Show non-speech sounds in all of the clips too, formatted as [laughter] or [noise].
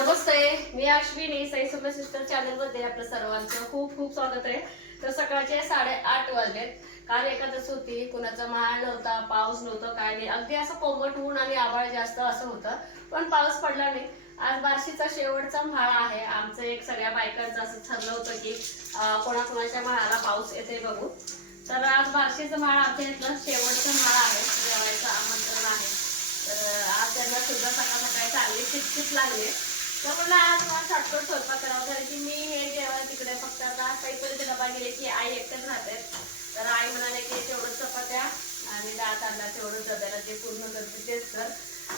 नमस्ते मी Ashwini Sai super sister चॅनलमध्ये आपलं सर्वांचं खूप खूप स्वागत आहे. तर सकाळचे साडेआठ वाजलेत काल एकादश होती कुणाचा माळ नव्हता पाऊस नव्हता काय नाही. अगदी असं कोंबट ऊन आणि आभाळ जास्त असं होतं पण पाऊस पडला नाही. आज बार्शीचा शेवटचा म्हाळ आहे. आमचं एक सगळ्या बायकांचं असं ठरलं होतं की कोणाकोणाच्या म्हाळाला पाऊस येते बघू. तर आज बार्शीचं म्हाळ आमच्या इथलं शेवटचं म्हाळ आहे. जेवायचं आमंत्रण आहे. तर आज त्यांना सुद्धा सकाळ सकाळी चांगली चिटचिट लागली तर म्हणलं आज मला सातकोट स्वयंपाक करावा कारण की मी हे जेवण तिकडे फक्त आता काहीतरी डबा गेले की आई एकटेच राहते. तर आई म्हणाले की तेवढं चपात्या आणि डाळ कांदा तेवढं डब्याला जे पूर्ण करते तेच कर.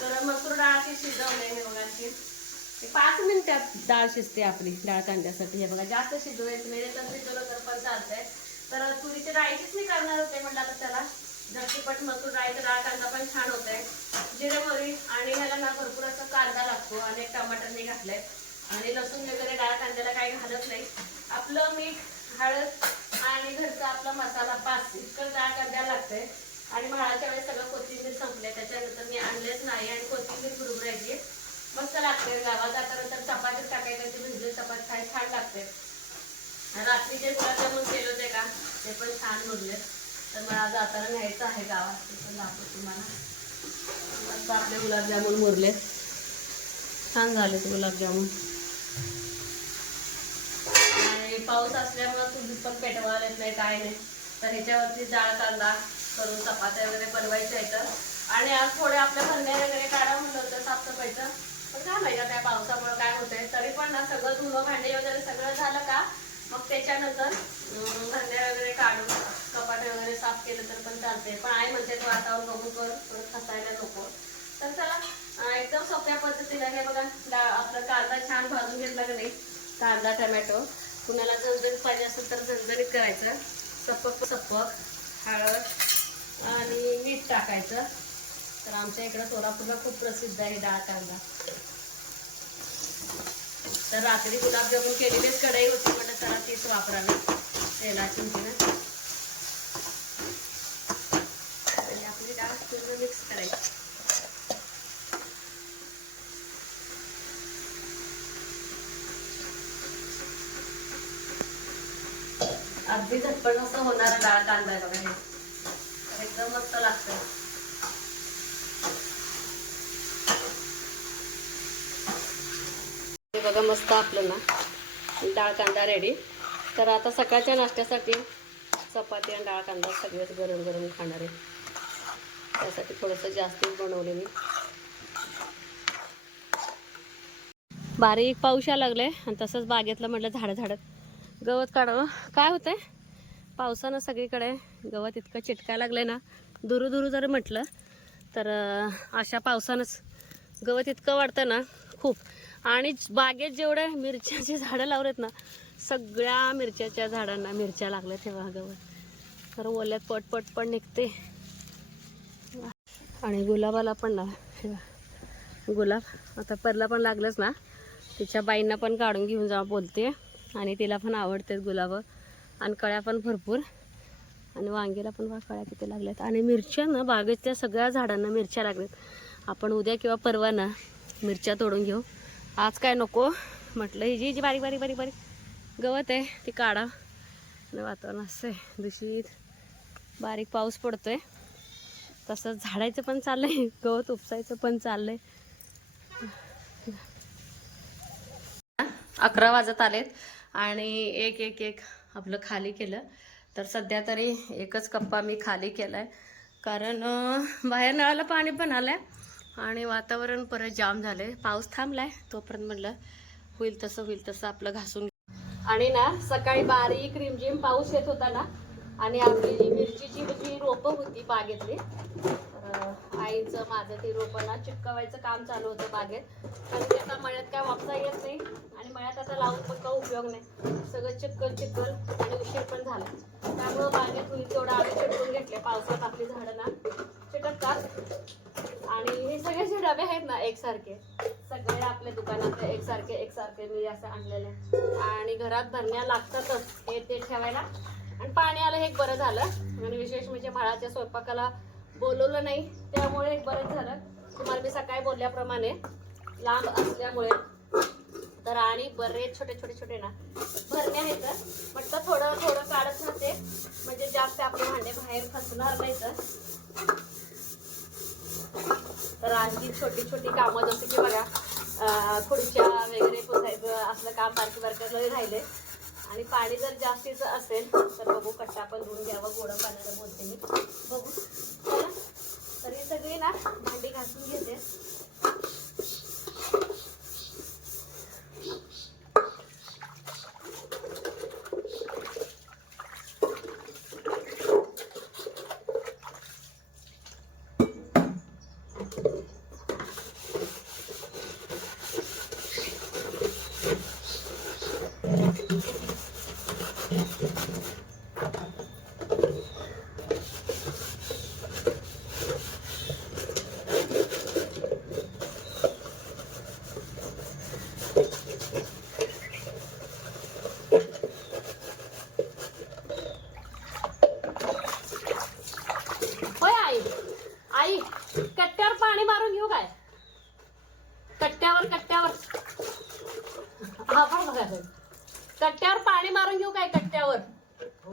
तर मसूर डाळ अशी शिजवले हे बघा अशी पाच मिनिटात डाळ शिजते आपली डाळ कांद्यासाठी. हे बघा जास्त शिजवायचं नाही तर शिजवलं तर पण चालतंय तर तुरीच्या डाळीचीच मी करणार होते म्हणलं आता त्याला. झटपट मसूर डाळीचा डाळ कांदा पण छान होतंय. जिरे मोरी आणि ह्याला ना भरपूर असा कांदा लागतो आणि एक टमाटरने घातलंय. आणि लसूण वगैरे डाळ कांद्याला काही घालत नाही. आपलं मीठ हळद आणि घरचा आपला मसाला पाच इतकं डाळ कांद्याला लागतंय. आणि महाळाच्या वेळेस सगळं कोथिंबीर संपले त्याच्यानंतर मी आणलेच नाही आणि कोथिंबीर बुरबुरायची मस्त लागते गावात आतानंतर नंतर चपातीच टाकायची भिजले म्हणजे चपाती खाय छान लागते रात्री जे गुलाबजामुन केले होते का ते पण छान मुरले तर मला जाताना न्यायचं आहे गावात ते पण दाखवतो तुम्हाला. मस्त आपले गुलाबजामुन मुरले छान झाले ते गुलाबजामुन. आणि पाऊस असल्यामुळे तुझी पण पेटवायला येत नाही काय नाही. तर ह्याच्यावरती डाळ कांदा करून चपात्या वगैरे बनवायच्या आहेत. आणि आज थोडे आपल्या भरण्या वगैरे काढा म्हणलं होतं साफसफाईचं पण काय माहिती त्या या पावसामुळे काय होतंय. तरी पण ना सगळं धुणं भांडे वगैरे सगळं झालं का? मग त्याच्यानंतर अं, वगैरे काढून कपाटे वगैरे साफ केलं तर पण चालते पण आई म्हणते तो वातावरण बघून कर परत खसायला नको. तर चला एकदम सोप्या पद्धतीने हे बघा डाळ आपलं कांदा छान भाजून घेतला का नाही? कांदा टमॅटो. कुणाला झणझणीत पाहिजे असेल तर झणझणीत करायचं. सपक सपक हळद आणि मीठ टाकायचं. तर आमच्या इकडं सोलापूरला खूप प्रसिद्ध आहे डाळ कांदा. तर रात्री गुलाबजामुन केलेलीच कढई होती म्हटलं चला तीच वापरावी. तेलाची होती ना आणि आपली डाळ पूर्ण मिक्स करायची. अगदी झटपट असं होणार डाळ कांदा बघा हे. एकदम मस्त लागतं. बघा मस्त आपलं ना. डाळ कांदा रेडी तर आता सकाळच्या नाश्त्यासाठी चपाती आणि डाळ कांदा सगळेच गरम गरम खाणार आहे. त्यासाठी थोडंसं जास्तच बनवले मी. बारीक पाऊस यायला लागले आणि तसंच बागेतलं म्हटलं झाडं झाडत गवत काढावं. काय होतंय? पावसानं सगळीकडे गवत इतकं चिटकायला लागलं ना. दुरू दुरू जर म्हटलं तर अशा पावसानंच गवत इतकं वाढतं ना खूप. आणि बागेत जेवढ्या मिरच्याची झाडं लावलेत ना सगळ्या मिरच्याच्या झाडांना मिरच्या लागल्या तेव्हा बागावर तर ओल्यात पट पट पण निघते. आणि गुलाबाला पण ना हे गुलाब आता परला पण लागलंच ना. तिच्या बाईंना पण काढून घेऊन जा बोलते. आणि तिला पण आवडतात गुलाबं. आणि कळ्या पण भरपूर. आणि वांगीला पण बघा कळ्या किती लागल्यात. आणि मिरच्या ना बागेतल्या सगळ्या झाडांना मिरच्या लागल्यात. आपण उद्या किंवा परवा ना मिरच्या तोडून घेऊ. आज काय नको म्हटलं. ही जी जी बारीक बारीक बारीक बारीक. गवत आहे ती काढा. आणि वातावरण असं आहे दूषित. बारीक पाऊस पडतोय. तसंच झाडायचं पण चाललंय गवत उपसायचं पण चाललंय. अकरा वाजत आलेत आणि एक एक एक आपलं खाली केलं. तर सध्या तरी एकच कप्पा मी खाली केलाय. कारण बाहेर नळाला पाणी पण आलंय. आणि वातावरण परत जाम झालंय. पाऊस थांबलाय तोपर्यंत म्हटलं होईल तसं होईल तसं आपलं घासून आणि ना सकाळी बारीक रिमझिम पाऊस येत होता ना आणि आपली मिरचीची जी रोपं होती बागेतली आईचं माझं ती रोपं चिपकवायचं काम चालू होतं बागेत. पण ते आता मळ्यात काय वापसा येत नाही आणि मळ्यात आता लावून पण काही उपयोग नाही. सगळं चिपकल चिपकल आणि उशीर पण झाला. त्यामुळं बागेत होईल तेवढं आम्ही चिटकून घेतले पावसात आपली झाडं ना. चिटकतात. आणि हे सगळे जे डबे आहेत ना एकसारखे सगळे आपल्या दुकानात एकसारखे एकसारखे मी असं आणलेले. आणि घरात भरण्या लागतातच हे ते ठेवायला. आणि पाणी आलं हे एक बरं झालं. आणि विशेष म्हणजे म्हाळाच्या स्वयंपाकाला बोलवलं नाही. त्यामुळे एक बरंच झालं. तुम्हाला मी सकाळी बोलल्याप्रमाणे लांब असल्यामुळे. तर आणि बरेच छोटे छोटे छोटे ना. भरणे आहेत म्हटलं थोडं थोडं काढत राहते. म्हणजे जास्त आपले भांडे बाहेर फसणार नाही तर. तर आणखी छोटी छोटी कामं जसं की बघा खुर्च्या वगैरे पुसायचं असलं काम बारकी बारकी राहिले. आणि पाणी जर जास्तीचं असेल तर बघू कट्टा पण धुवून घ्यावं गोडं पाण्याला बोलते मी. बघू. चला. तर ही सगळी ना भांडी घासून घेते होय आई आई कट्ट्यावर पाणी मारून घेऊ काय कट्ट्यावर कट्ट्यावर हा पण बघा ताई. कट्ट्यावर पाणी मारून घेऊ काय कट्ट्यावर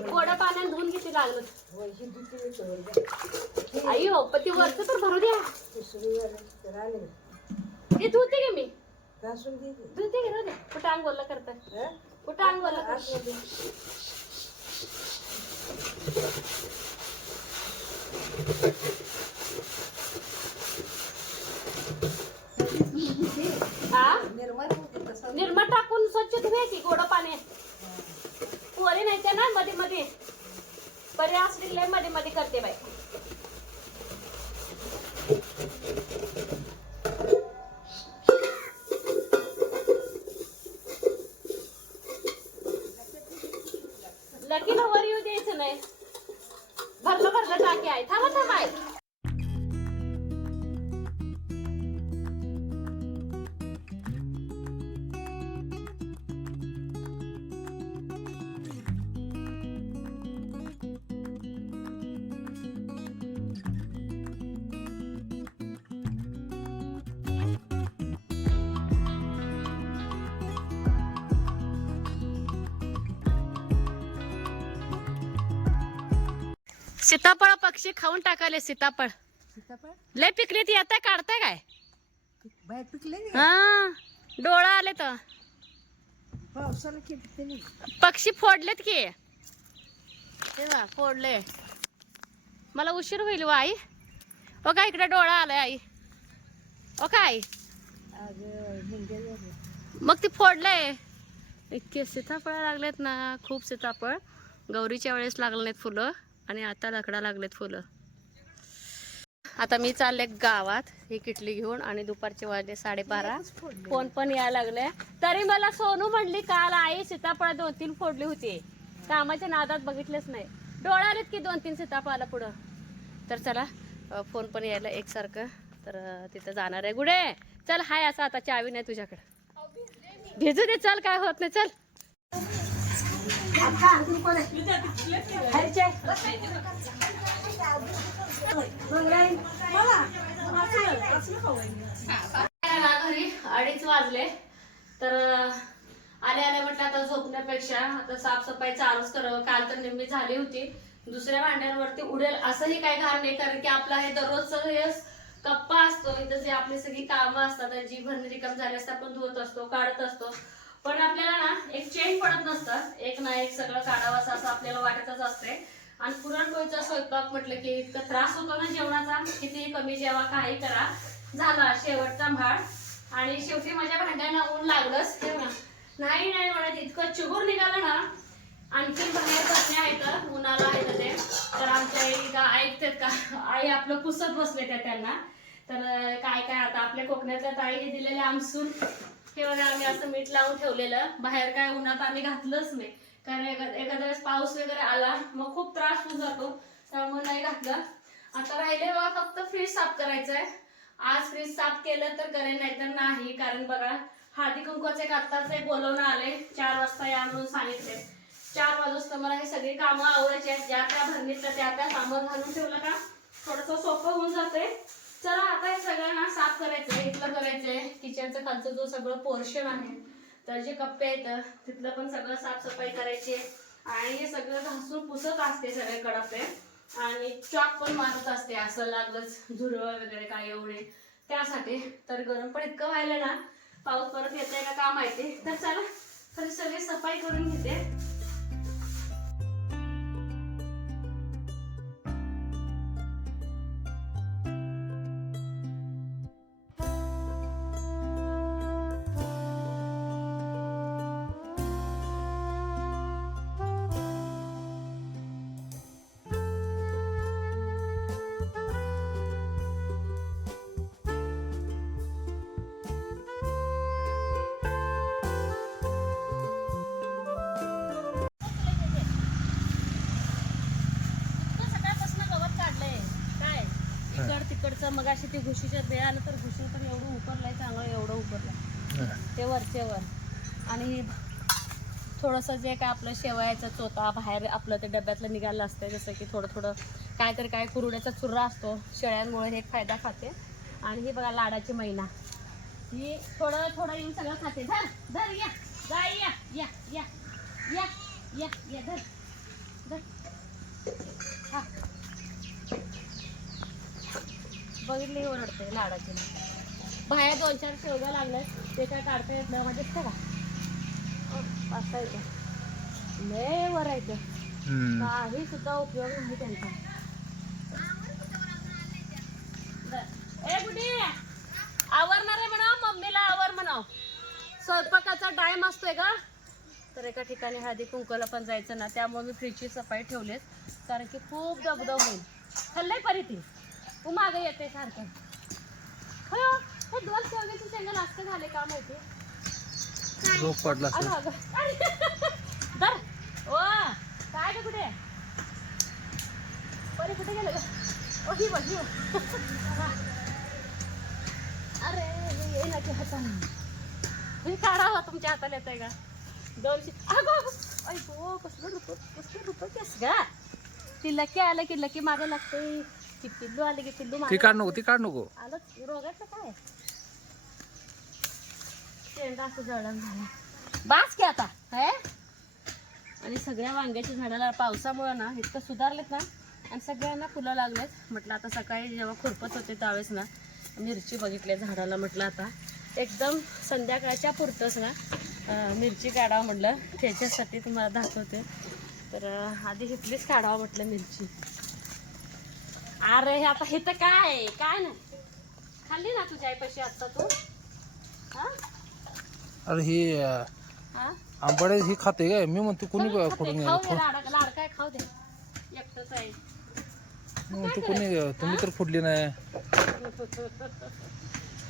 गोड्या पाण्याने धुवून किती लागलं आई हो पण ती वरच तर भरू द्या हे धुते गे मी धुते कुठं अंगोला कुठं अंगोला हा निर्मा टाकून स्वच्छ धुवे की गोड पाणी? पोरी नाही ते ना मध्ये मध्ये पर्यास लयमध्ये मध्ये करते बाई. लगीन वर येऊ द्यायचं नाही. भरलं भरलं टाकी आहे. थांबा थांबा. आहे सीताफळ पक्षी खाऊन टाकाले सीताफळ. लय पिकले ती आता काढताय काय? बाहेर पिकले हा डोळा आले तर. पावसाला किती नाही. पक्षी फोडलेत की. फोडले. मला उशीर होईल व आई. ओ का इकडे डोळा आलाय आई. ओ काय हिंगे झाले मग ती फोडलंय. इतके सीताफळ लागलेत ना खूप सीताफळ. गौरीच्या वेळेस लागले नाहीत फुलं. आणि आता लकडा लागलेत फुलं. आता मी चालले गावात ही किटली घेऊन आणि दुपारचे वाजले साडेबारा. फोन पण यायला लागले. तरी मला सोनू म्हणली काल आई सीताफळ दोन तीन फोडली होती. कामाच्या नादात बघितलेच नाही. डोळ्यात की दोन तीन सीताफळाला पुढं. तर चला फोन पण यायला एकसारखं. तर तिथं जाणार आहे. गुडे चल हाय असं आता चावी नाही तुझ्याकडे. भिजू दे चल काय होत नाही चल. घरी अडीच वाजले. तर आले आले म्हटलं आता झोपण्यापेक्षा. आता साफसफाई चालूच करावं. काल तर निम्मी झाली होती. दुसऱ्या भांड्यांवरती उडेल असंही काही घाण नाही कारण की आपला हे दररोजचं हे कप्पा असतो. इथं जे आपली सगळी कामं असतात जी भरणी रिकाम झाली असतात आपण धुवत असतो काढत असतो. पण आपल्याला ना एक चेन पडत नसतं. एक ना एक सगळं काढावं असं आपल्याला वाटतच असते. आणि पुरणपोळीचा स्वयंपाक म्हटलं की इतका त्रास होतो ना जेवणाचा किती कमी जेवा काही करा. झाला शेवटचा भाड आणि शेवटी माझ्या भांड्यांना ऊन लागलंच. हे नाही नाही म्हणत इतकं चिगूर निघालं ना. आणखी बाहेर बसण्या आहेत उन्हाला आहेत ते. तर आमच्या आई का ऐकतात का? आई आपलं पुसत बसले त्या त्यांना. तर काय काय आता आपल्या कोकणातल्या ताईने दिलेले आमसून हे बघा आम्ही असं मीठ लावून ठेवलेलं. बाहेर काय उन्हात आम्ही घातलंच नाही. कारण एखाद्या वेळेस पाऊस वगैरे आला मग खूप त्रास होऊन जातो. त्यामुळे नाही घातलं. आता राहिले बघा फक्त फ्रीज साफ करायचंय. आज फ्रीज साफ केलं तर करेन नाही तर नाही. कारण बघा हाती कुंकवाचे एक आत्ताच एक बोलवणं आले चार वाजता या म्हणून सांगितले चार वाजता मला हे सगळी कामं आवडायची आहेत. ज्या त्या भरणीतल्या त्या त्या सामोर घालून ठेवलं का थोडस सोपं होऊन जाते चला आता हे सगळं ना साफ करायचंय इथलं करायचंय. किचनचं खालचं जो सगळं पोर्शन आहे तर जे कप्पे आहेत तिथलं पण सगळं साफसफाई करायची आणि हे सगळं घासून पुसत असते सगळे कडपे. आणि चॉक पण मारत असते असं लागलंच झुरळ वगैरे काय एवढे. त्यासाठी तर गरम पण इतकं व्हायला ना पाऊस परत येतोय का माहिती. तर चला तर सगळी सफाई करून घेते. तिकडचं मग अशी ती घुशीच्या बे आलं तर घुशी पण एवढं उपरलंय चांगलं एवढं उपरलं ते वरचे वर आणि थोडंसं जे काय आपलं शेवयाचा चोता बाहेर आपलं ते डब्यातलं निघालं असतं जसं की थोडं थोडं काय तर काय कुरड्याचा चुर्रा असतो शेळ्यांमुळे एक फायदा खाते. आणि ही बघा लाडाची मैना. ही थोडं थोडं येऊन सगळं खाते. धर धर या. गाय या या या. या या या धर. धर. हा. बघितले ओरडते लाडाची बाहेर दोन चार शेवगा लागल्यात ते काय काढता येत नाही माझ्या का? वाचता येतं लय वर आहे ते. काही सुद्धा उपयोग नाही त्यांचा. ए आवरणार आहे म्हणा मम्मीला आवर म्हणाव. स्वयंपाकाचा टाइम असतोय का तर एका ठिकाणी हळदी कुंकूला पण जायचं ना त्यामुळे मी फ्रीजची सफाई ठेवलीच कारण की खूप दबदब होईल. खाल्लंय परी ती. तू मागे येते सारखं हो. हे दोन शेवग्याचे शेंगा नाश्ता झाले का माहिती रोग पडला अगं, अगं. अरे. धर. ओ, काय ग कुठे परी कुठे गेलं ग ओ ही बघ ही बघ. अरे हे ये ना की हाताने हे काढावं तुमच्या हाताला येत आहे का दोनशे अगो अगो गो कसलं रुपये कसलं रुपये केस का ती लकी आलं की लकी मागं लागते ती पिल्लू आले की पिल्लू ती काढ नको ती काढ नको. आलंच रोगाचं काय? असं जळण झालं. बास की आता हे? आणि सगळ्या वांग्याच्या झाडाला पावसामुळं ना इतकं सुधारलेत ना आणि सगळ्यांना फुलं लागलेत. म्हटलं आता सकाळी जेव्हा खुरपत होते त्यावेळेस ना मिरची बघितल्या झाडाला म्हटलं आता. एकदम संध्याकाळच्या पुरतंच ना मिरची काढावं म्हटलं. त्याच्यासाठी तुम्हाला दाखवते. तर आधी हिथलीच काढावं म्हटलं मिरची. अरे हे आता हे तर काय? काय नाही. खाल्ली ना तुझ्या आईपाशी आता तू? हा? अरे ही हा? आंबाडे ही खाते काय? मी म्हणतो कुणी फोडून लाड काय खाऊ दे. एकटंच आहे. मी म्हणतो कुणी तुम्ही तर फुडली नाही. [laughs]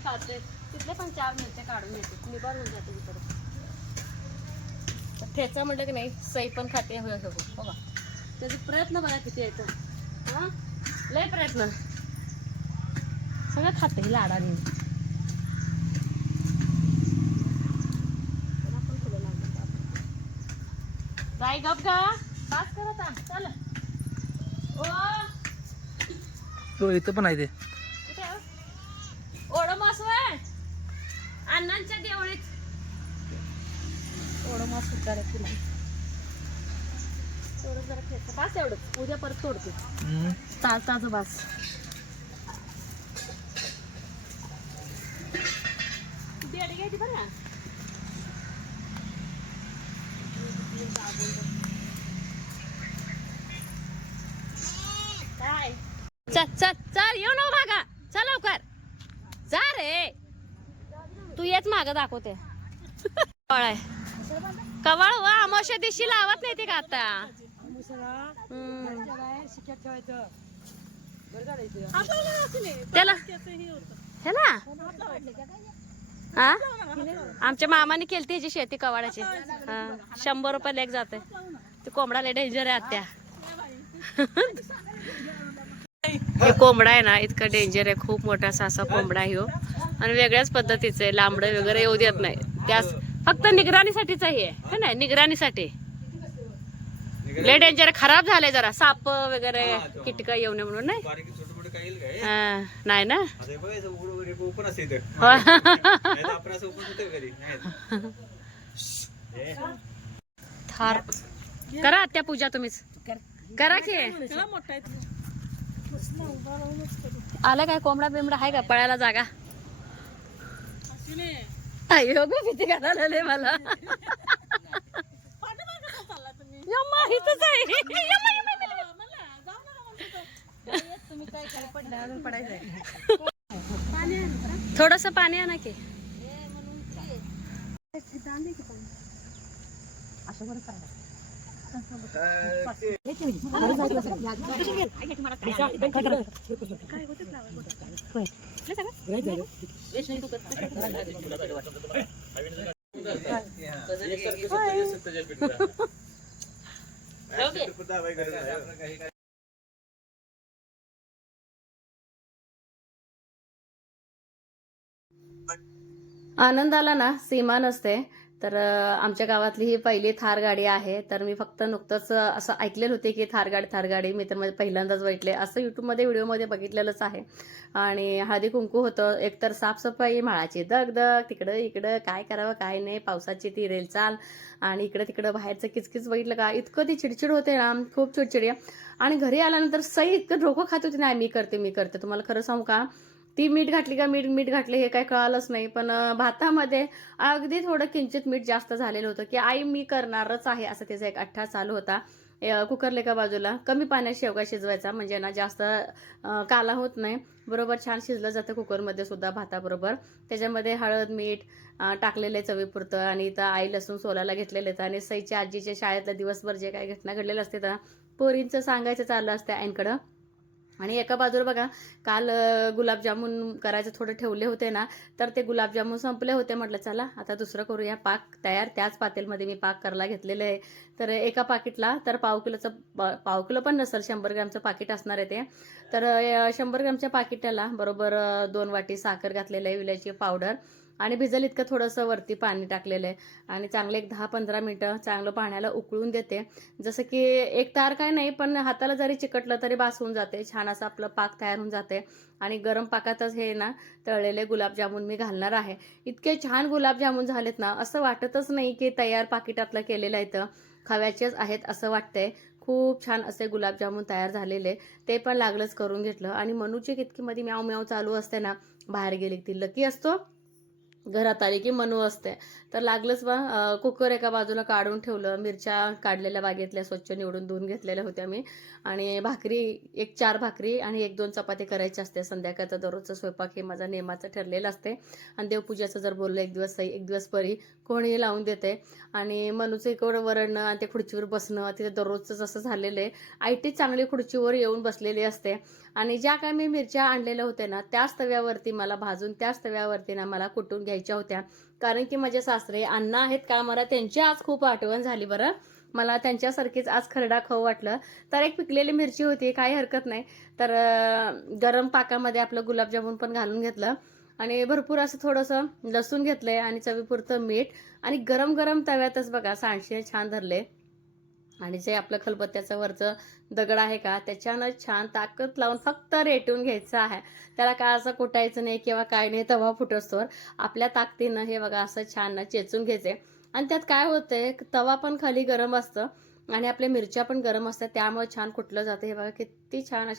खाते. तिथले पण चार मिरच्या काढून घेते निभार होऊन जाते ठेचा म्हटलं की नाही सई पण खाते हो बघा त्याचे प्रयत्न बघा किती येतं हा? लय प्रयत्न. सगळं खाते लाडाने. बाई गप गा. पास करत चल. ओ. तो इथं पण आहे ते. कुठे आहे? ओढमास वय अण्णांच्या देवळीत. एवढं जरा खेळतं बास एवढंच. उद्या परत तोडते. हम्म. ताज ताज बास. बेड घ्यायची बरं का? काय? चल चल चल येऊ नको मागा चल लवकर. जा रे. तू येच माग दाखवते. आहे [laughs] कवाळ व अमावस्या दिवशी लावत नाही ते का आता? त्याला हा आमच्या मामाने केली त्याची शेती कवाडाची शंभर रुपये लेख जाते ते कोंबडाला डेंजर आहे आत्या. हे कोंबडा आहे ना इतका डेंजर आहे. खूप मोठा सासा कोंबडा आहे हो. आणि वेगळ्याच पद्धतीचं आहे. लांबडं वगैरे येऊ देत नाही. त्यास फक्त निगराणीसाठीच आहे. हे. ना? निगराणीसाठी. लय डेंजर खराब झालंय जरा. साप वगैरे किटका येऊ नये म्हणून नाही? बारीक छोटे मोठे काही येईल काय? हा, नाही ना? हे थार. करा आत्या पूजा तुम्हीच. करा की. आलं काय? कोंबडा बिमडा आहे का? पळायला जागा. अयो ग भीती घालायला मला यम्मा, इथंच आहे. यम्मा, यम्मा, यम्मा. थोडस पाणी आणा की आनंदाला ना सीमा नसते तर आमच्या गावातली ही पहिली थार गाडी आहे. तर मी फक्त नुकतंच असं ऐकलेलं होते की थार गाडी थार गाडी. मी तर माझे पहिल्यांदाच बैठले असं युट्यूबमध्ये व्हिडिओमध्ये बघितलेलंच आहे. आणि हळदी कुंकू होतं. एकतर साफसफाई माळाची दगदग तिकडं इकडं काय करावं काय नाही. पावसाची ती रेलचाल आणि इकडं तिकडं बाहेरचं किचकिच बघितलं का? इतकं ती चिडचिड होते ना. खूप चिडचिड. आहे. आणि घरी आल्यानंतर सई इतकं डोकं खात होती नाही मी करते मी करते. तुम्हाला खरं सांगू का? ती मीठ घातली का मीठ मीठ घातले हे काय कळालंच नाही. पण भातामध्ये अगदी थोडं किंचित मीठ जास्त झालेलं होतं की आई मी करणारच आहे असं त्याचा एक अठ्ठा चालू होता. कुकरले का बाजूला. कमी पाण्यात शेवगा शिजवायचा म्हणजे ना जास्त काला होत नाही. बरोबर छान शिजलं जातं कुकरमध्ये सुद्धा भाताबरोबर. त्याच्यामध्ये हळद मीठ टाकलेले टाकलेलं आहे चवीपुरतं आणि इथं आई लसूण सोलायला घेतलेले तर आणि सईच्या आजीच्या शाळेतल्या दिवसभर जे काही घटना घडलेल्या असते तर पोरींचं सांगायचं चाललं असतं आईंकडं. आणि एका बाजूला बघा काल गुलाबजामुन करायचं थोडं ठेवले होते ना तर ते गुलाबजामुन संपले होते म्हटलं चला आता दुसरं करूया पाक तयार. त्याच पातेलमध्ये मी पाक करायला घेतलेलं आहे. तर एका पाकिटला तर पाव किलोचं पाव किलो पण नसेल शंभर ग्रॅमचं पाकिट असणार आहे ते. तर शंभर ग्रॅमच्या पाकिटाला बरोबर दोन वाटी साखर घातलेलं आहे विलायची पावडर. आणि भिजल इतकं थोडंसं वरती पाणी टाकलेलं आहे. आणि चांगलं एक दहा पंधरा मिनटं चांगलं पाण्याला उकळून देते. जसं की एक तार काय नाही पण हाताला जरी चिकटलं तरी बास होऊन जाते. छान असं आपलं पाक तयार होऊन जाते. आणि गरम पाकातच हे ना तळलेले गुलाबजामुन मी घालणार आहे. इतके छान गुलाबजामुन झालेत ना असं वाटतच नाही की तयार पाकिटातलं केलेलं आहे तर खव्याचेच आहेत असं वाटतंय. खूप छान असे गुलाबजामुन तयार झालेले. ते पण लागलंच करून घेतलं. आणि मनूची कितकी मध्ये म्याव म्याव चालू असते ना बाहेर गेली ती. लकी असतो? घरात आली की मनू असते. तर लागलंच बा कुकर एका बाजूला काढून ठेवलं. मिरच्या काढलेल्या बागेतल्या स्वच्छ निवडून धुवून घेतलेल्या होत्या मी. आणि भाकरी एक चार भाकरी आणि एक दोन चपाती करायची असते. संध्याकाळचा दररोजचा स्वयंपाक हे माझा नेमाचं ठरलेलं असते. आणि देवपूजेचं जर बोललं एक दिवस एक दिवस परी कोणी लावून देते. आणि मनूचं इकडं वरणं आणि ते खुर्चीवर बसणं तिथे दररोजचं जसं झालेलं आहे. आयटी चांगली खुर्चीवर येऊन बसलेली असते. आणि ज्या काय मी मिरच्या आणलेल्या होत्या ना त्याच तव्यावरती मला भाजून त्याच तव्यावरती ना मला कुटून घ्यायच्या होत्या. कारण की माझे सासरे अण्णा आहेत का मला त्यांची आज खूप आठवण झाली बरं. मला त्यांच्यासारखीच आज खरडा खाऊ वाटलं. तर एक पिकलेली मिरची होती काही हरकत नाही. तर गरम पाकामध्ये आपलं गुलाबजामुन पण घालून घेतलं. आणि भरपूर असं थोडंसं लसूण घेतलंय आणि चवीपुरतं मीठ आणि गरम गरम तव्यातच बघा सांडशे छान धरले. आणि जे आपलं खलबत्त्याचं वरचं दगड आहे का? त्याच्यानं छान ताकद लावून फक्त रेटून घ्यायचं आहे. त्याला काय असं कुटायचं नाही किंवा काय नाही तवा फुटस्तोवर आपल्या ताकदीनं हे बघा असं छान चेचून घ्यायचे आणि त्यात काय होतंय तवा पण खाली गरम असतं आणि आपल्या मिरच्या पण गरम असतात त्यामुळे छान कुटलं जातं हे बघा किती छान अशी